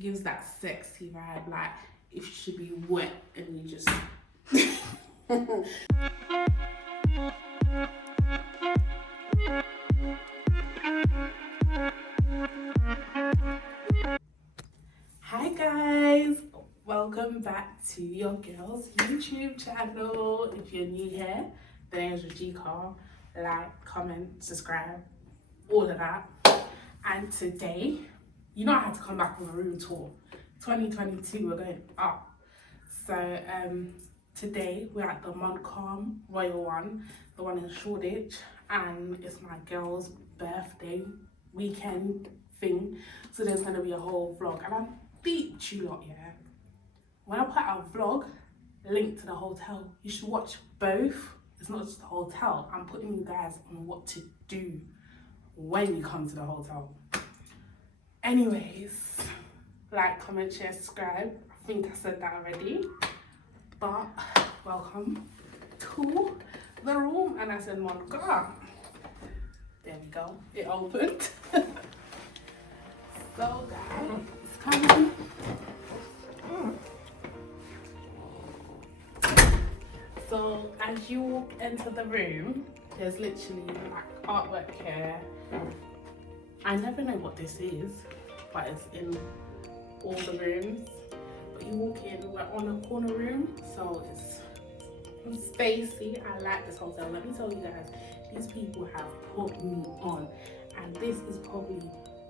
It gives that sexy vibe, like if you should be wet and you just Hi guys, welcome back to your girl's YouTube channel. If you're new here, the name is Regina. Like, comment, subscribe, all of that. And today, you know I had to come back with a room tour. 2022, we're going up. So today we're at the Montcalm Royal one, the one in Shoreditch, and it's my girl's birthday weekend thing. So there's gonna be a whole vlog, and I'm teach you lot, yeah. When I put out a vlog, link to the hotel, you should watch both. It's not just the hotel. I'm putting you guys on what to do when you come to the hotel. Anyways, like, comment, share, subscribe. I think I said that already. But welcome to the room. And I said Montcalm. There we go. It opened. So guys, it's coming. So as you walk into the room, there's literally like artwork here. I never know what this is, but it's in all the rooms. But you walk in, we're on a corner room, so it's spacey. I like this hotel. Let me tell you guys, these people have put me on, and this is probably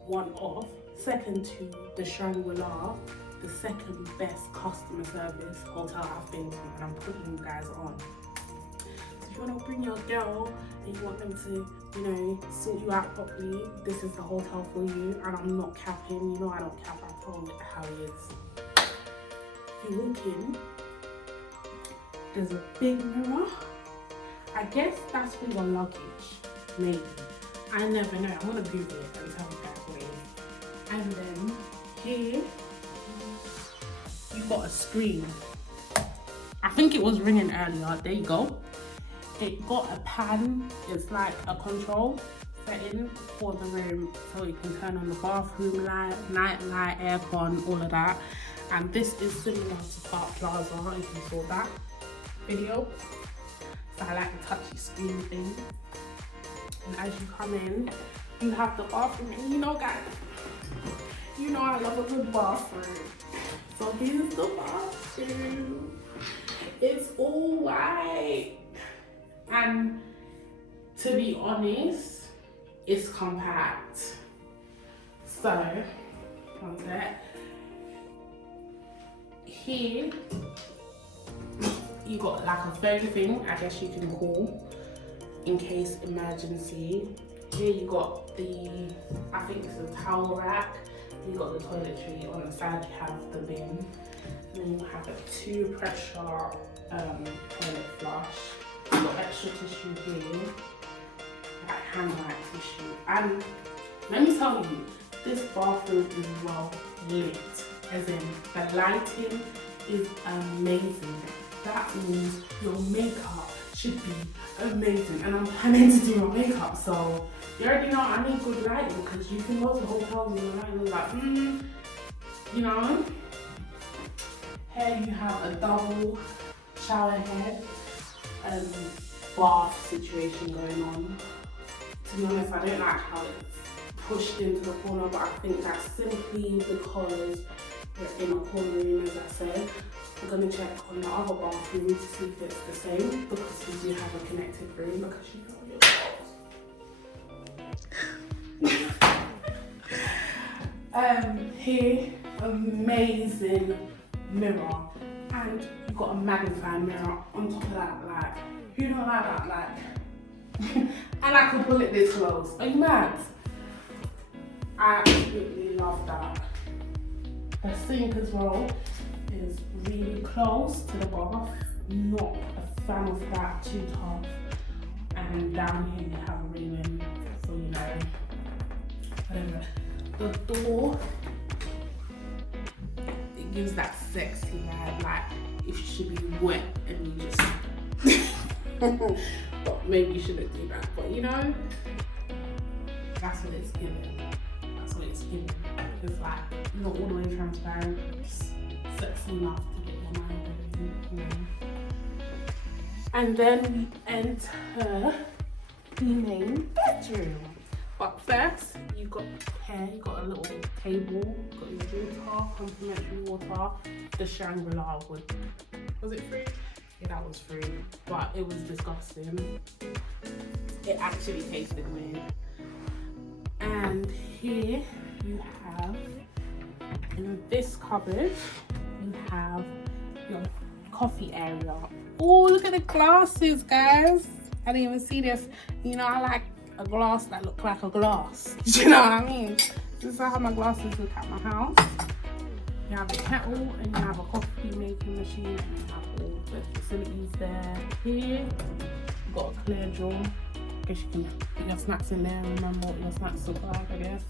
one of, second to the Shangri-La, the second best customer service hotel I've been to, and I'm putting you guys on. So if you want to bring your girl and you want them to, you know, sort you out properly, this is the hotel for you. And I'm not capping, you know I don't cap, I tell it how it is. You walk in, there's a big mirror. I guess that's for your luggage, maybe. I never know. I'm gonna Google it and tell you guys later. And then here, you've got a screen. I think it was ringing earlier. There you go. It got a pan. It's like a control setting for the room, so you can turn on the bathroom light, night light, aircon, all of that. And this is similar to Park Plaza, if you saw that video. So I like the touchy screen thing. And as you come in, you have the bathroom, and you know guys, you know I love a good bathroom. So here's the bathroom. It's all white. And to be honest, it's compact. So, one sec. Here, you got like a phone thing, I guess you can call, in case emergency. Here you got the, I think it's a towel rack. You got the toiletry. On the side you have the bin. And then you have a 2 pressure toilet flush. You got extra tissue here, like hand wipe tissue. And let me tell you, this bathroom is well lit. As in, the lighting is amazing. That means your makeup should be amazing. And I'm planning to do my makeup, so you already know I need good lighting, because you can go to hotels and the lighting is like, you know. Here you have a double shower head bath situation going on. To be honest, I don't like how it's pushed into the corner, but I think that's simply because we're in a corner room, as I said. I'm going to check on the other bathroom to see if it's the same, because we do have a connected room, because you know here, amazing mirror, and you've got a magnifying mirror on top of that. Like, who don't like that? Like, and I could pull it this close. Are you mad? I absolutely love that. The sink as well is really close to the bath. Not a fan of that, too tough. And down here you have a railing, so you know, whatever. The door, it gives that sexy vibe, like if you should be wet and you just but maybe you shouldn't do that, but you know, that's what it's giving. That's what it's giving. It's like not all the way transparent, just sexy enough to get your mind going, you know. And then we enter the main bedroom. But first, you got a little table, got your water, complimentary water. The Shangri-La was it free? Yeah, that was free, but it was disgusting. It actually tasted weird. And here you have, in this cupboard, you have your coffee area. Oh, look at the glasses, guys. I didn't even see this. You know, I like a glass that looks like a glass. Do you know what I mean? This is how my glasses look at my house. You have a kettle and you have a coffee making machine and you have all the facilities there. Here, you've got a clear drawer. I guess you can put your snacks in there and remember what your snacks look like, I guess.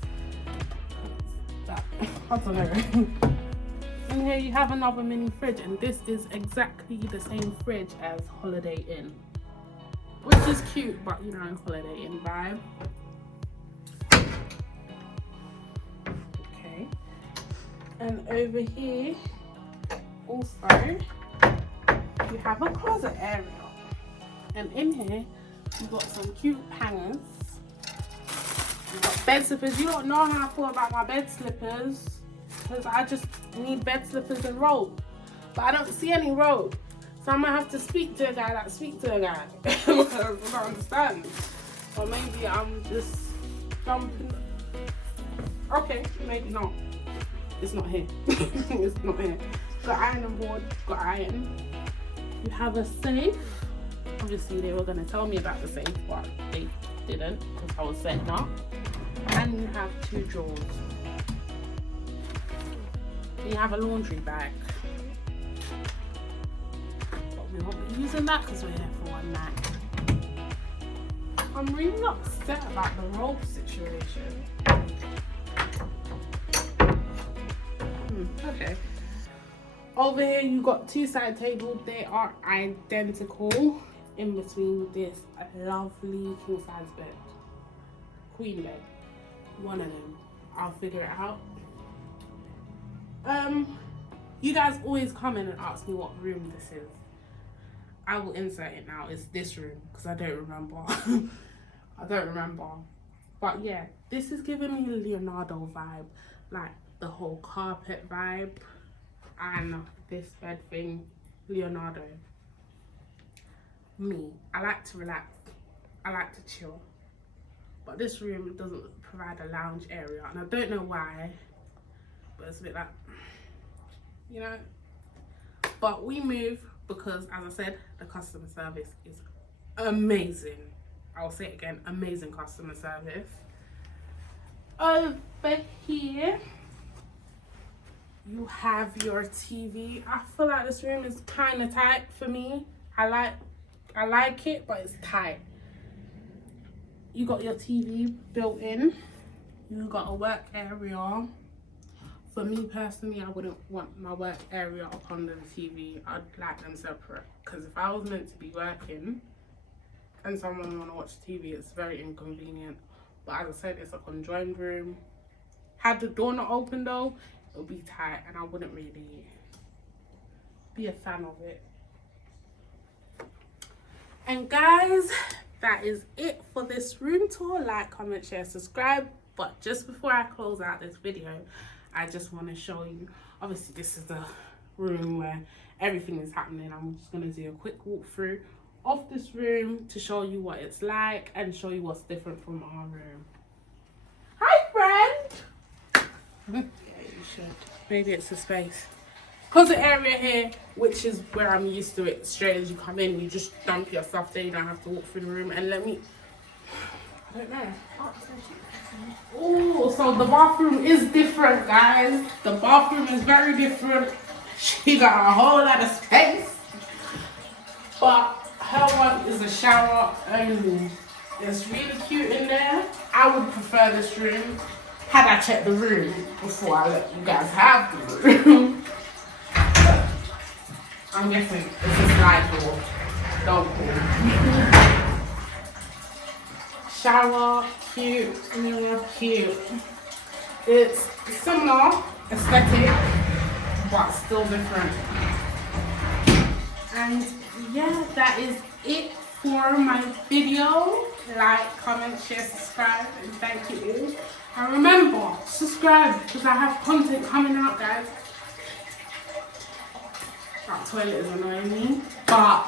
That, I don't know. And here you have another mini fridge, and this is exactly the same fridge as Holiday Inn. Which is cute, but you know, Holiday Inn vibe. Okay. And over here, also, you have a closet area. And in here, you've got some cute hangers. You've got bed slippers. You don't know how I feel about my bed slippers, because I just need bed slippers and robe. But I don't see any robe. So I'm gonna have to speak to a guy that speaks to a guy. Because I don't understand. Or maybe I'm just jumping. Okay, maybe not. It's not here. It's not here. Got ironing board, got iron. You have a safe. Obviously they were gonna tell me about the safe, but they didn't because I was setting up. And you have 2 drawers. You have a laundry bag. But we won't be using that because we're here for one night. I'm really upset about the robe situation. Okay. Over here you got 2 side tables. They are identical. In between this lovely king size bed. Queen bed. One of them. I'll figure it out. You guys always come in and ask me what room this is. I will insert it now. It's this room because I don't remember. I don't remember. But yeah, this is giving me a Leonardo vibe. Like the whole carpet vibe and this bed thing, Leonardo. Me, I like to relax. I like to chill. But this room doesn't provide a lounge area, and I don't know why. But it's a bit like, you know. But we move because, as I said, the customer service is amazing. I'll say it again, amazing customer service. Over here, you have your TV. I feel like this room is kind of tight for me. I like it, but it's tight. You got your TV built in. You got a work area. For me personally, I wouldn't want my work area up under the TV. I'd like them separate. Because if I was meant to be working and someone want to watch TV, it's very inconvenient. But as I said, it's a conjoined room. Had the door not open though, it would be tight and I wouldn't really be a fan of it. And guys, that is it for this room tour. Like, comment, share, subscribe. But just before I close out this video, I just want to show you, obviously this is the room where everything is happening. I'm just going to do a quick walkthrough of this room to show you what it's like and show you what's different from our room. Hi friend! Yeah, you should. Maybe it's a space. Closet area here, which is where I'm used to it. Straight as you come in, you just dump your stuff there. You don't have to walk through the room. And let me, I don't know. Oh, so the bathroom is different, guys. The bathroom is very different. She got a whole lot of space. But her one is a shower only. It's really cute in there. I would prefer this room had I checked the room before I let you guys have the room. I'm guessing it's a slide door. Don't pull. Shower, cute, mirror, cute. It's similar aesthetic, but still different. And yeah, that is it for my video. Like, comment, share, subscribe, and thank you. And remember, subscribe because I have content coming out, guys. That toilet is annoying me, but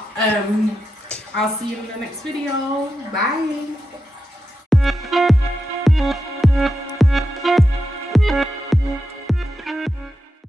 I'll see you in the next video. Bye.